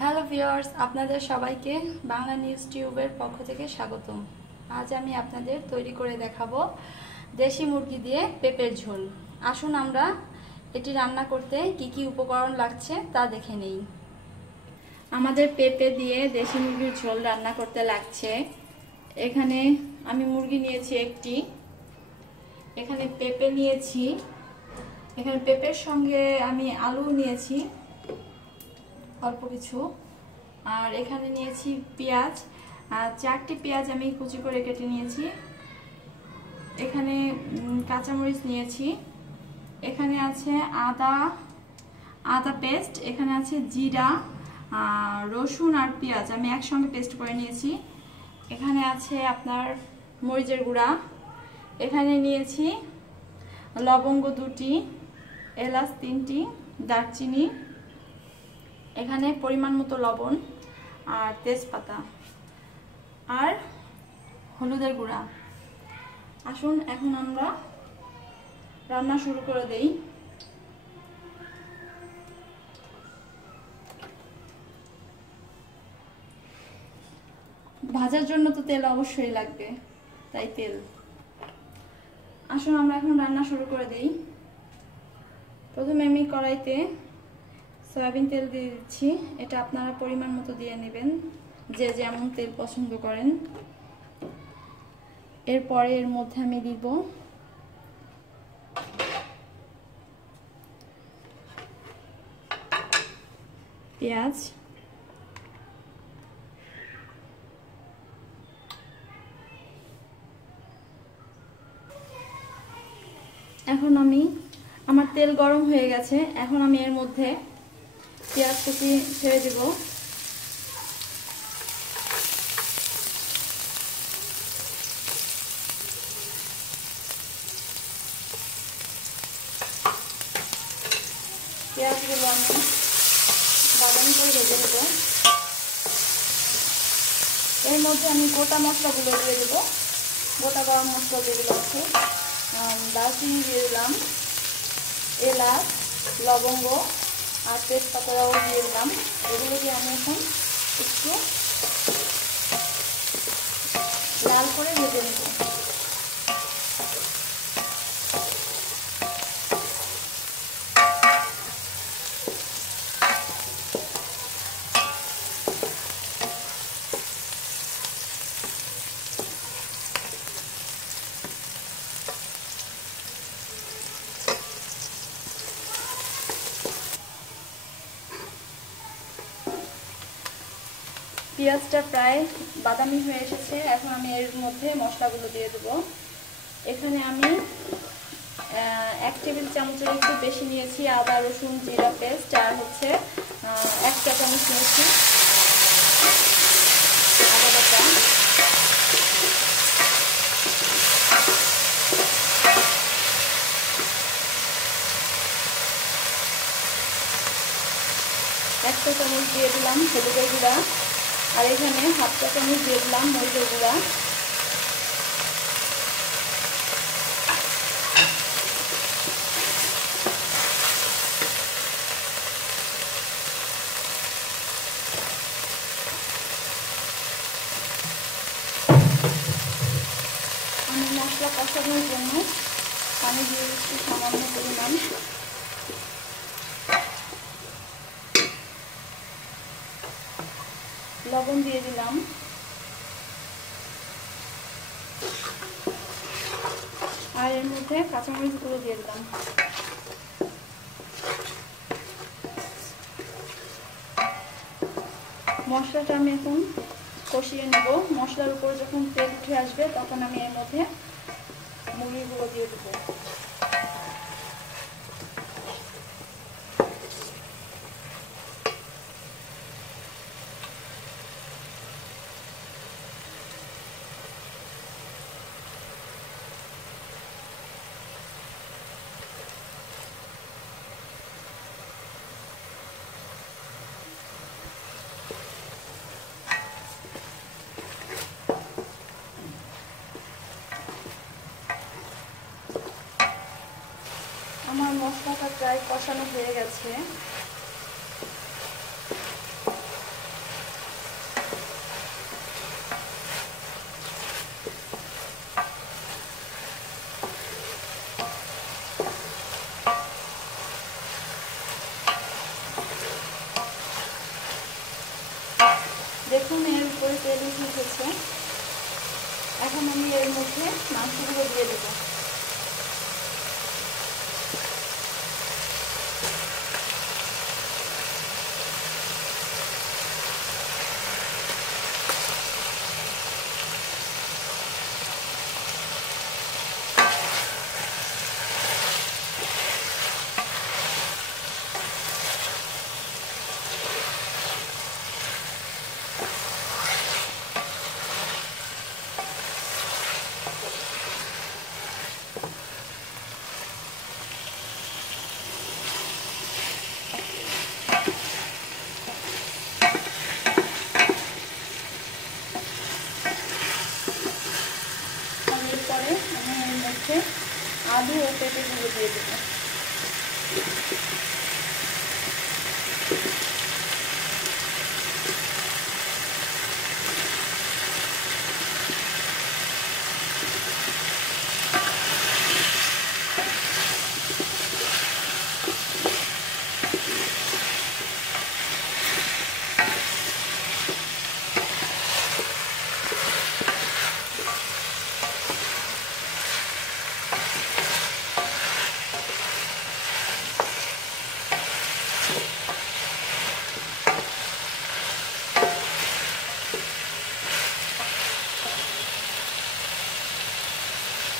Hello viewers, আপনাদের সবাইকে Bangla news টিউবের পক্ষ থেকে স্বাগতম। আজ আমি আপনাদের তৈরি করে দেখাবো দেশি মুরগি দিয়ে পেঁপের ঝোল। আসুন আমরা এটি রান্না করতে কি কি উপকরণ লাগছে তা দেখে নেই। আমাদের পেঁপে দিয়ে দেশি মুরগির ঝোল রান্না করতে লাগছে। এখানে আমি মুরগি নিয়েছি একটি, এখানে পেঁপে নিয়েছি, এখানে পেঁপের সঙ্গে আমি আলু নিয়েছি অল্প কিছু, আর এখানে নিয়েছি পেঁয়াজ, 4টি পেঁয়াজ আমি কুচি করে কেটে নিয়েছি। এখানে কাঁচামরিচ নিয়েছি, এখানে আছে আদা পেস্ট, এখানে আছে জিরা, রসুন আর পেঁয়াজ আমি একসঙ্গে পেস্ট করে নিয়েছি। এখানে আছে আপনার মরিচের গুঁড়া, এখানে নিয়েছি লবঙ্গ 2টি, এলাচ 3টি, দারচিনি, এখানে পরিমাণ মতো লবণ আর তেজপাতা আর হলুদের গুঁড়া। আসুন এখন আমরা রান্না শুরু করে দেই। ভাজার জন্য তো তেল অবশ্যই লাগবে, তাই তেল। আসুন আমরা এখন রান্না শুরু করে দেই। প্রথমে আমি কড়াইতে সয়াবিন তেল দিয়ে দিচ্ছি, এটা আপনারা পরিমাণ মতো দিয়ে নেবেন, যে যেমন তেল পছন্দ করেন। এরপরে এর মধ্যে আমি দিব পেঁয়াজ, এখন আমার তেল গরম হয়ে গেছে, এখন আমি এর মধ্যে পেঁয়াজ কুচি ছেড়ে দেব। পেঁয়াজগুলো আমি বাদামি করে ভেজে নেব। এর মধ্যে আমি গোটা মশলাগুলো দিয়ে দেব। গোটা গরম মশলা যেগুলো আছে, দারচিনি দিয়ে দিলাম, এলাচ, লবঙ্গ আর তেজপাতাও দিয়ে দিলাম। এগুলো দিয়ে আমি এখন একটু লাল করে ভেজে নেব। পেঁয়াজটা প্রায় বাদামি হয়ে এসেছে, এখন আমি এর মধ্যে মশলাগুলো দিয়ে দেবো। এখানে আমি 1 টেবিল চামচের একটু বেশি নিয়েছি আদা রসুন জিরা পেস্ট, আর হচ্ছে 1 চা চামচ নিয়েছি আদা বাটা। এক চা চামচ দিয়ে দিলাম হলুদের গুঁড়া, আর এখানে 1/2 চা চামচ দিয়ে দিলাম মরিচের গুঁড়া। আমি মশলা কষানোর জন্য পানি দিয়ে দিচ্ছি সামান্য পরিমাণ। লবণ দিয়ে দিলাম, আর এর মধ্যে কাঁচামরিচগুলো দিয়ে দিলাম। মশলাটা আমি এখন কষিয়ে নেব। মশলার উপর যখন তেল উঠে আসবে তখন আমি এর মধ্যে মুরগিগুলো দিয়ে দেবো। আমার মশলাটা প্রায় কষানো হয়ে গেছে। দেখুন এর উপরে তেল উঠেছে। এখন আমি এর মধ্যে মাংসগুলো দিয়ে দেবো। এরপরে আমি এর মধ্যে আলু ও পেঁপেগুলো দিয়ে দেবো।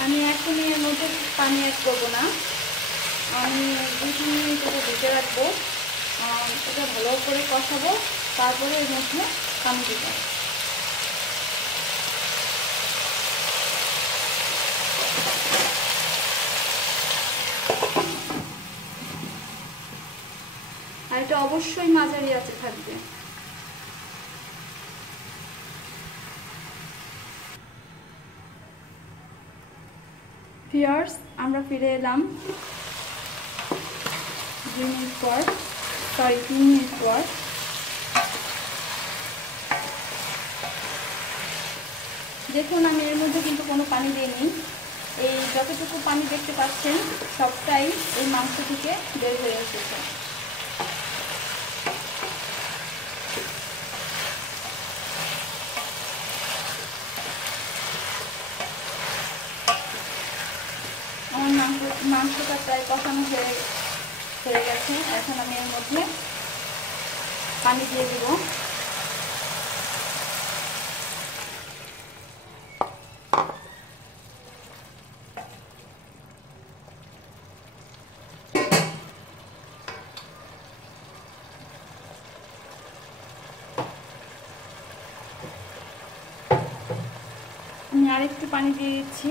আমি এখনই এর মধ্যে পানি অ্যাড করবো না, আমি 2-3 মিনিট এটা ঢেকে রাখবো। এটা ভালো করে কষাবো, তারপরে এর মধ্যে পানি দেবো। আর এটা অবশ্যই মাঝারি আঁচে থাকবে। ভিউয়ার্স, আমরা ফিরে এলাম 3 মিনিট পর। দেখুন আমি এর মধ্যে কিন্তু কোনো পানি দিইনি। এই যতটুকু পানি দেখতে পাচ্ছেন সবটাই এই মাংস থেকে বের হয়ে এসেছে। আমার মাংসটা প্রায় কষানো হয়ে গেছে। এখন আমি এর মধ্যে পানি দিয়ে দেব। আমি আরেকটু পানি দিয়ে দিচ্ছি।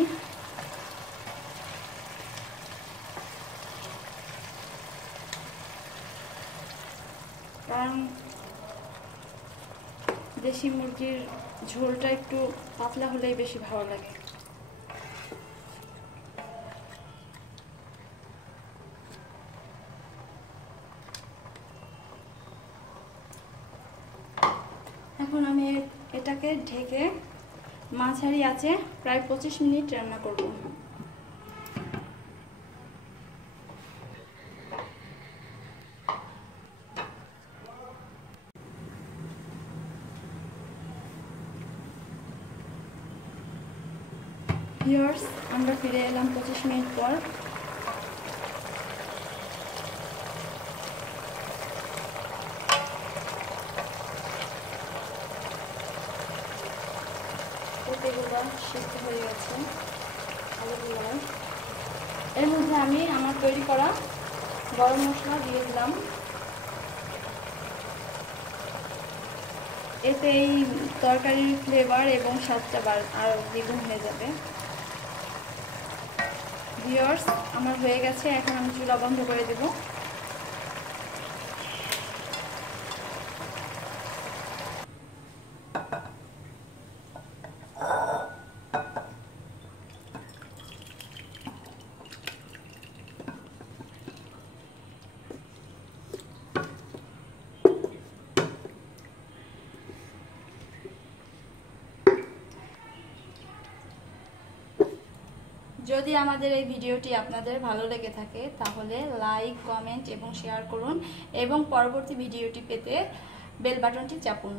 কারণ দেশি মুরগির ঝোলটা একটু পাতলা হলেই বেশি ভালো লাগে। এখন আমি এটাকে ঢেকে মাঝারি আঁচে প্রায় 25 মিনিট রান্না করব। ভিউয়ার্স, আমরা ফিরে এলাম 25 মিনিট পর। পেঁপেগুলো সিদ্ধ হয়ে গেছে, আলুগুলো। এর মধ্যে আমি আমার তৈরি করা গরম মশলা দিয়ে দিলাম। এতে এই তরকারির ফ্লেভার এবং স্বাদটা আরও দ্বিগুণ হয়ে যাবে। ভিউয়ার্স, আমার হয়ে গেছে। এখন আমি চুলা বন্ধ করে দেব। যদি আমাদের এই ভিডিওটি আপনাদের ভালো লেগে থাকে তাহলে লাইক, কমেন্ট এবং শেয়ার করুন এবং পরবর্তী ভিডিওটি পেতে বেল বাটনটি চাপুন।